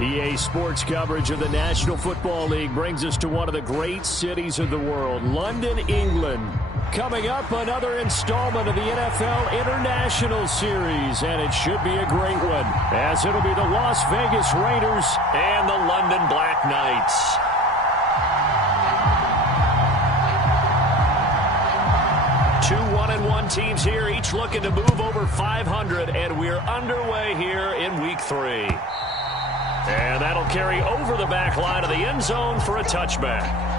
EA Sports coverage of the National Football League brings us to one of the great cities of the world, London, England. Coming up, another installment of the NFL International Series, and it should be a great one, as it'll be the Las Vegas Raiders and the London Black Knights. Two 1-1 teams here, each looking to move over 500, and we're underway here in Week 3. And that'll carry over the back line of the end zone for a touchback.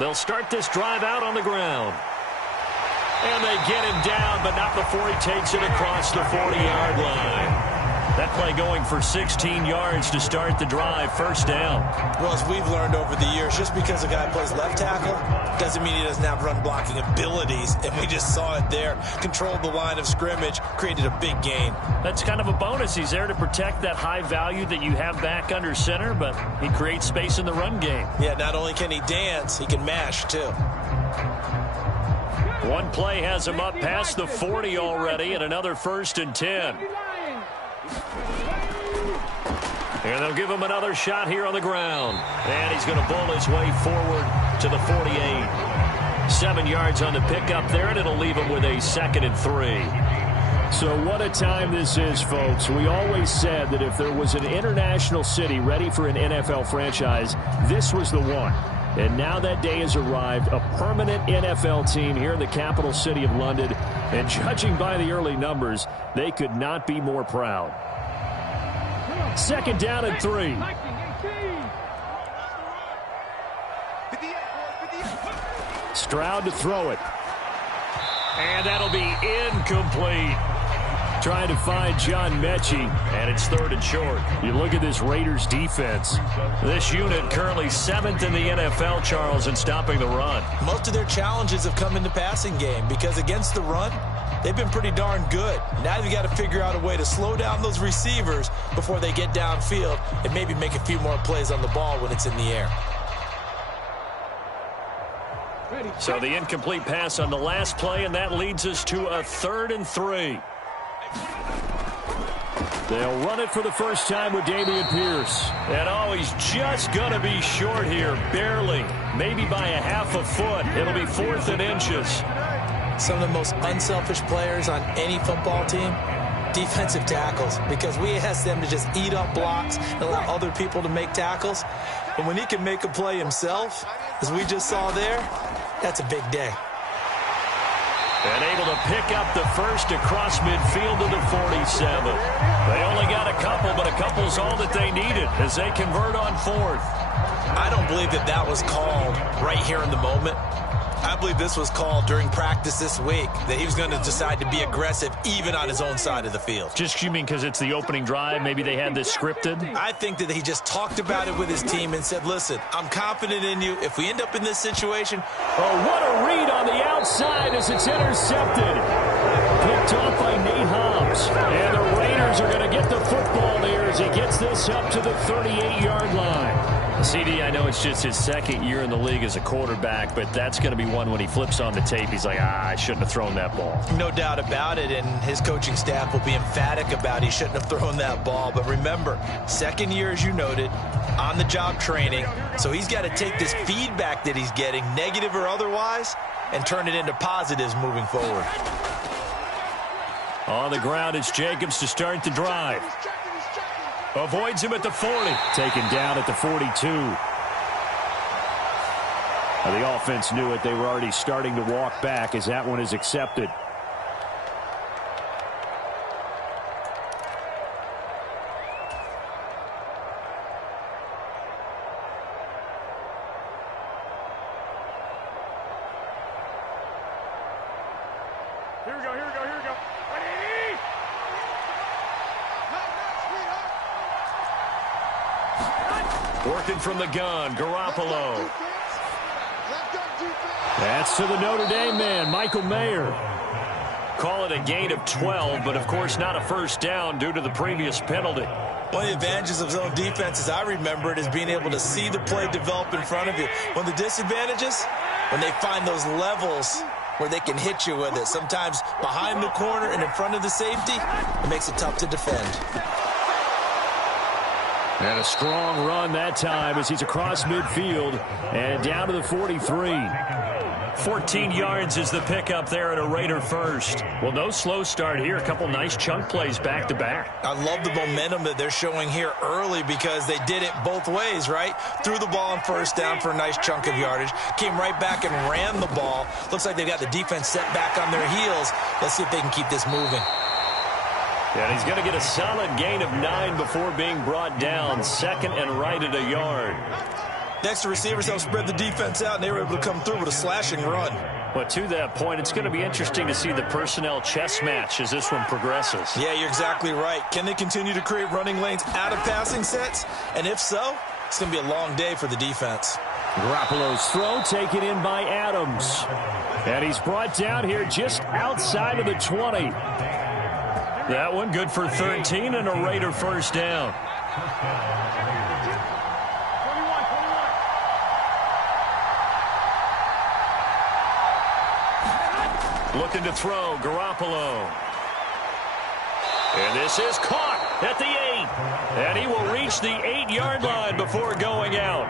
They'll start this drive out on the ground. And they get him down, but not before he takes it across the 40-yard line. That play going for 16 yards to start the drive, first down. Well, as we've learned over the years, just because a guy plays left tackle doesn't mean he doesn't have run-blocking abilities. And we just saw it there. Controlled the line of scrimmage, created a big gain. That's kind of a bonus. He's there to protect that high value that you have back under center, but he creates space in the run game. Yeah, not only can he dance, he can mash, too. One play has him up past the 40 already, and another 1st and 10. And they'll give him another shot here on the ground. And he's going to bull his way forward to the 48. 7 yards on the pickup there, and it'll leave him with a 2nd and 3. So what a time this is, folks. We always said that if there was an international city ready for an NFL franchise, this was the one. And now that day has arrived, a permanent NFL team here in the capital city of London. And judging by the early numbers, they could not be more proud. 2nd down and 3. Stroud to throw it. And that'll be incomplete. Trying to find John Mechie, and it's 3rd and short. You look at this Raiders defense. This unit currently 7th in the NFL, Charles, in stopping the run. Most of their challenges have come in the passing game because against the run, they've been pretty darn good. Now you've got to figure out a way to slow down those receivers before they get downfield and maybe make a few more plays on the ball when it's in the air. So the incomplete pass on the last play, and that leads us to a 3rd and 3. They'll run it for the first time with Dameon Pierce. And oh, he's just going to be short here, barely. Maybe by a half a foot. It'll be 4th and inches. Some of the most unselfish players on any football team, defensive tackles, because we ask them to just eat up blocks and allow other people to make tackles. But when he can make a play himself, as we just saw there, that's a big day. And able to pick up the first across midfield to the 47. They only got a couple, but a couple's all that they needed as they convert on 4th. I don't believe that was called right here in the moment. I believe this was called during practice this week, that he was going to decide to be aggressive even on his own side of the field. Just you mean because it's the opening drive? Maybe they had this scripted? I think that he just talked about it with his team and said, listen, I'm confident in you. If we end up in this situation. Oh, what a read on the outside as it's intercepted. Picked off by Nate Hobbs. And the Raiders are going to get the football there as he gets this up to the 38-yard line. CD, I know it's just his 2nd year in the league as a quarterback, but that's going to be one when he flips on the tape. He's like, I shouldn't have thrown that ball. No doubt about it, and his coaching staff will be emphatic about he shouldn't have thrown that ball. But remember, 2nd year, as you noted, on-the-job training, so he's got to take this feedback that he's getting, negative or otherwise, and turn it into positives moving forward. On the ground, it's Jacobs to start the drive. Avoids him at the 40. Taken down at the 42. Now, the offense knew it. They were already starting to walk back as that one is accepted. Working from the gun, Garoppolo. That's to the Notre Dame man, Michael Mayer. Call it a gain of 12, but of course not a first down due to the previous penalty. One of the advantages of zone defense, as I remember it, is being able to see the play develop in front of you. One of the disadvantages, when they find those levels where they can hit you with it. Sometimes behind the corner and in front of the safety, it makes it tough to defend. And a strong run that time as he's across midfield and down to the 43. 14 yards is the pickup there at a Raider first. Well, no slow start here. A couple nice chunk plays back-to-back. I love the momentum that they're showing here early because they did it both ways, right? Threw the ball on first down for a nice chunk of yardage. Came right back and ran the ball. Looks like they've got the defense set back on their heels. Let's see if they can keep this moving. And he's going to get a solid gain of 9 before being brought down. Second and right at a yard. Next, the receivers helped spread the defense out, and they were able to come through with a slashing run. But to that point, it's going to be interesting to see the personnel chess match as this one progresses. Yeah, you're exactly right. Can they continue to create running lanes out of passing sets? And if so, it's going to be a long day for the defense. Garoppolo's throw taken in by Adams. And he's brought down here just outside of the 20. That one good for 13 and a Raider first down. Looking to throw, Garoppolo. And this is caught at the 8. And he will reach the 8-yard line before going out.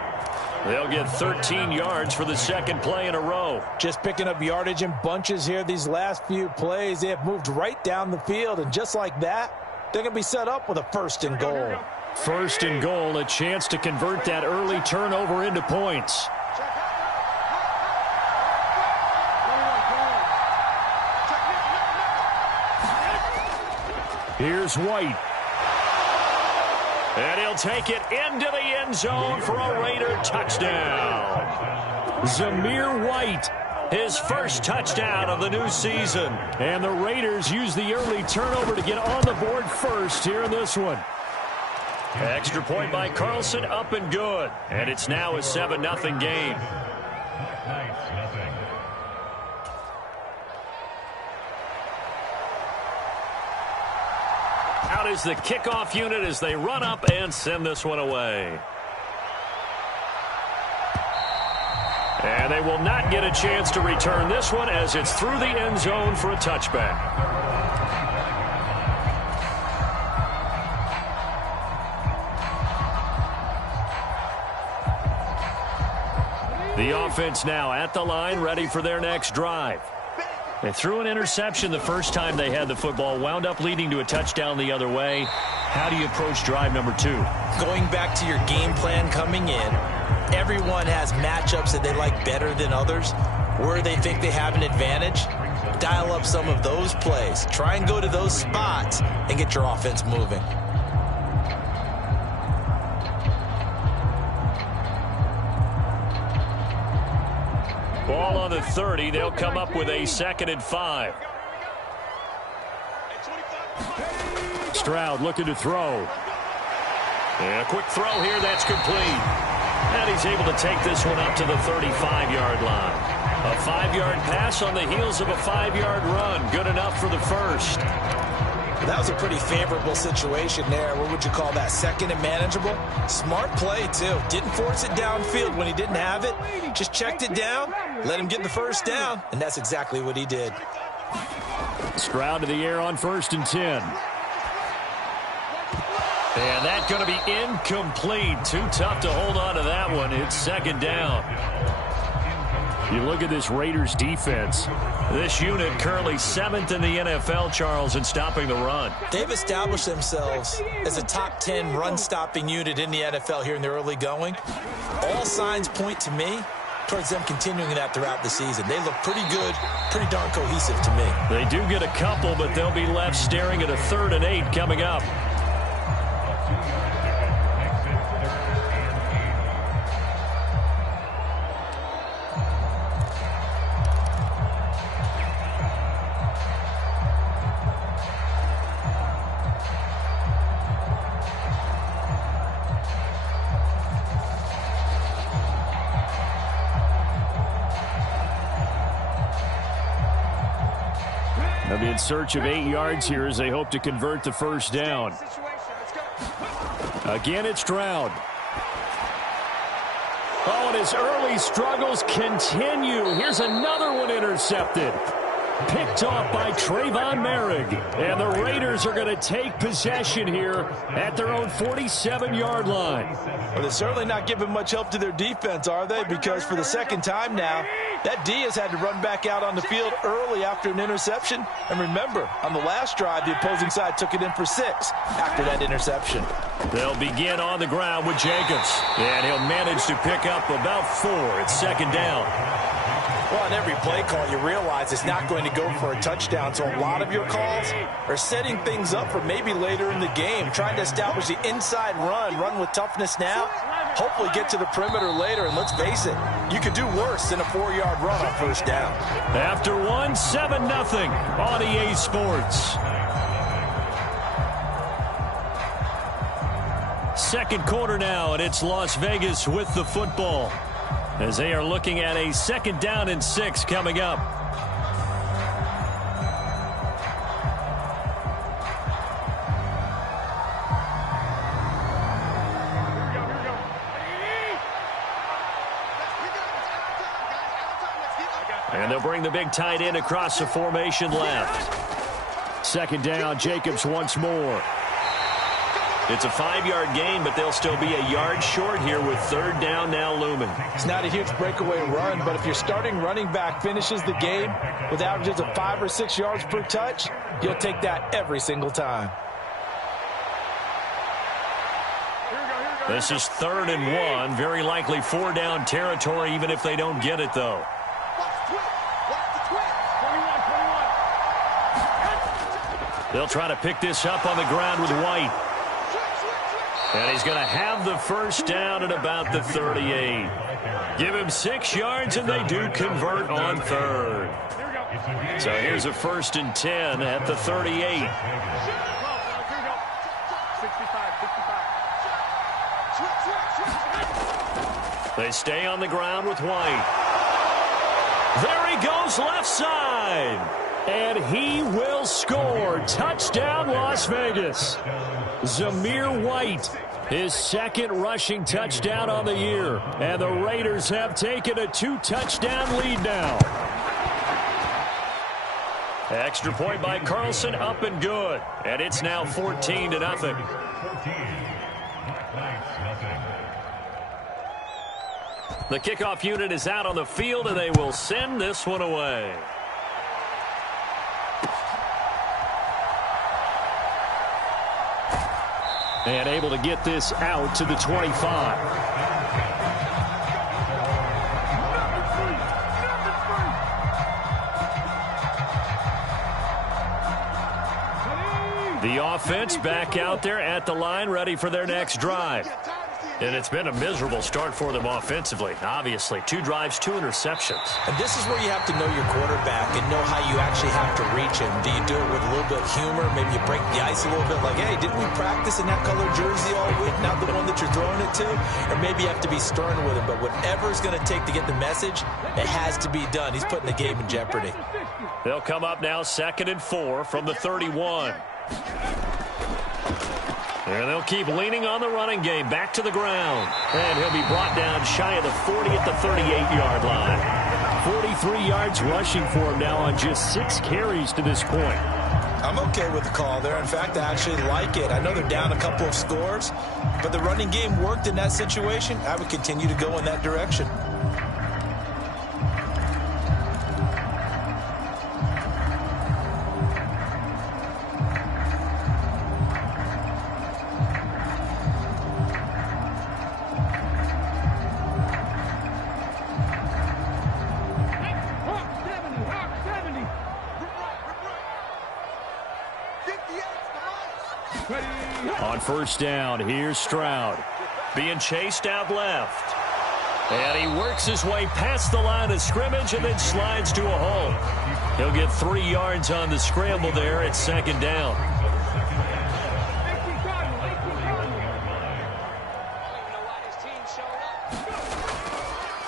They'll get 13 yards for the second play in a row. Just picking up yardage in bunches here these last few plays. They have moved right down the field, and just like that, they're going to be set up with a first and goal. First and goal, a chance to convert that early turnover into points. Here's White. And he'll take it into the end zone for a Raider touchdown. Zamir White, his first touchdown of the new season. And the Raiders use the early turnover to get on the board first here in this one. Extra point by Carlson, up and good. And it's now a 7-0 game. Out is the kickoff unit as they run up and send this one away. And they will not get a chance to return this one as it's through the end zone for a touchback. The offense now at the line, ready for their next drive. They threw an interception the first time they had the football, wound up leading to a touchdown the other way. How do you approach drive number 2? Going back to your game plan coming in, everyone has matchups that they like better than others. Where they think they have an advantage, dial up some of those plays. Try and go to those spots and get your offense moving. Ball on the 30. They'll come up with a 2nd and 5. Stroud looking to throw. And a quick throw here. That's complete. And he's able to take this one up to the 35-yard line. A 5-yard pass on the heels of a 5-yard run. Good enough for the first. That was a pretty favorable situation there. What would you call that? Second and manageable? Smart play, too. Didn't force it downfield when he didn't have it. Just checked it down, let him get the first down, and that's exactly what he did. Stroud to the air on 1st and 10. And that's going to be incomplete. Too tough to hold on to that one. It's 2nd down. You look at this Raiders defense. This unit currently 7th in the NFL, Charles, in stopping the run. They've established themselves as a top 10 run-stopping unit in the NFL here in the early going. All signs point to me towards them continuing that throughout the season. They look pretty good, pretty darn cohesive to me. They do get a couple, but they'll be left staring at a 3rd and 8 coming up. They'll be in search of 8 yards here as they hope to convert the first down. Again, it's Stroud. Oh, and his early struggles continue. Here's another one intercepted. Picked off by Trayvon Merrick. And the Raiders are going to take possession here at their own 47-yard line. Well, they're certainly not giving much help to their defense, are they? Because for the second time now, that D has had to run back out on the field early after an interception. And remember, on the last drive, the opposing side took it in for 6 after that interception. They'll begin on the ground with Jacobs. And he'll manage to pick up about 4. It's second down. Well, on every play call, you realize it's not going to go for a touchdown. So a lot of your calls are setting things up for maybe later in the game, trying to establish the inside run with toughness now, hopefully get to the perimeter later. And let's face it, you could do worse than a 4-yard run on first down. After 1, 7-0 on EA Sports. Second quarter now, and it's Las Vegas with the football, as they are looking at a 2nd down and 6 coming up. And they'll bring the big tight end across the formation left. 2nd down, Jacobs once more. It's a 5-yard gain, but they'll still be a yard short here with 3rd down now looming. It's not a huge breakaway run, but if your starting running back finishes the game with averages of 5 or 6 yards per touch, you'll take that every single time. This is 3rd and 1. Very likely 4-down territory, even if they don't get it, though. They'll try to pick this up on the ground with White. And he's going to have the first down at about the 38. Give him 6 yards, and they do convert on 3rd. So here's a 1st and 10 at the 38. They stay on the ground with White. There he goes left side. And he will score. Touchdown, Las Vegas. Zamir White, his 2nd rushing touchdown on the year. And the Raiders have taken a 2-touchdown lead now. Extra point by Carlson, up and good. And it's now 14-0. The kickoff unit is out on the field, and they will send this one away. And able to get this out to the 25. The offense back out there at the line, ready for their next drive. And it's been a miserable start for them offensively, obviously. 2 drives, 2 interceptions. And this is where you have to know your quarterback and know how you actually have to reach him. Do you do it with a little bit of humor? Maybe you break the ice a little bit like, hey, didn't we practice in that color jersey all week? Not the one that you're throwing it to? Or maybe you have to be stern with him. But whatever it's going to take to get the message, it has to be done. He's putting the game in jeopardy. They'll come up now 2nd and 4 from the 31. And they'll keep leaning on the running game. Back to the ground. And he'll be brought down shy of the 40 at the 38-yard line. 43 yards rushing for him now on just 6 carries to this point. I'm okay with the call there. In fact, I actually like it. I know they're down a couple of scores, but the running game worked in that situation. I would continue to go in that direction. On first down, here's Stroud. Being chased out left. And he works his way past the line of scrimmage and then slides to a hole. He'll get 3 yards on the scramble there at 2nd down.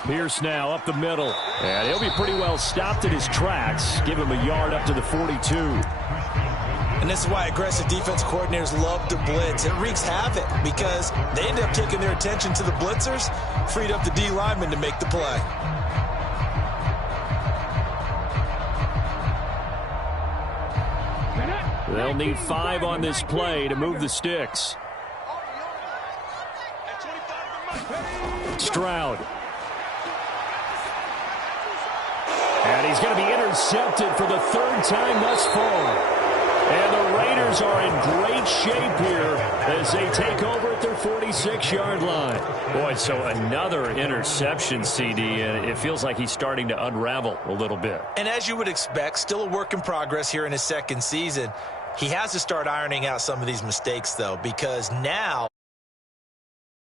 Pierce now up the middle. And he'll be pretty well stopped in his tracks. Give him a yard up to the 42. And this is why aggressive defense coordinators love to blitz. It wreaks havoc because they end up taking their attention to the blitzers, freed up the D lineman to make the play. They'll need 5 on this play to move the sticks. Stroud. And he's going to be intercepted for the 3rd time thus far. And the Raiders are in great shape here as they take over at their 46-yard line. Boy, so another interception, CD, and it feels like he's starting to unravel a little bit. And as you would expect, still a work in progress here in his 2nd season. He has to start ironing out some of these mistakes, though, because now